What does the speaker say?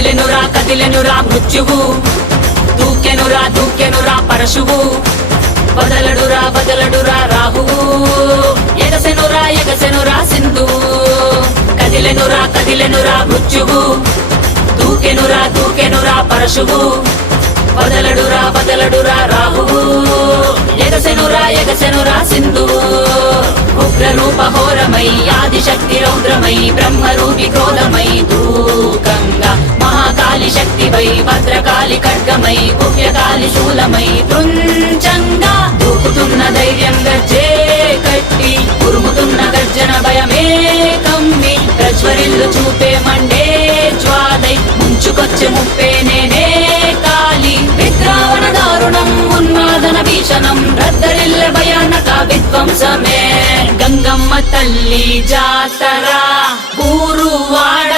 కదిలెనురా మృత్యువు, దూకెనురా పరశువు, వదలడురా రాహువు, ఎగసెనురా సింధువు. కదిలెనురా మృత్యువు, దూకెనురా పరశువు, వదలడురా రాహువు, ఎగసెనురా సింధువు. ఉగ్రరూప ఘోరమై ఆదిశక్తి రౌద్రమై బ్రహ్మరూపి క్రోధమై దూకంగా మహాకాళి శక్తివై భద్రకాళి ఖడ్గమై గుహ్యకాళి శూలమై కృంచంగా దూకుతున్న ధైర్యం గర్జే కట్టి ఉరుముతున్న గర్జన భయమే కమ్మి ప్రజ్వరిల్లు చూపే మండే జ్వాలై ముంచుకొచ్చే ముప్పే నేనే కాళి. విద్రావణ దారుణం ఉన్మాదన భీషణం రద్దరిల్ల భయానక విధ్వంసమే. గంగమ్మ తల్లి జాతర ఊరు వాడ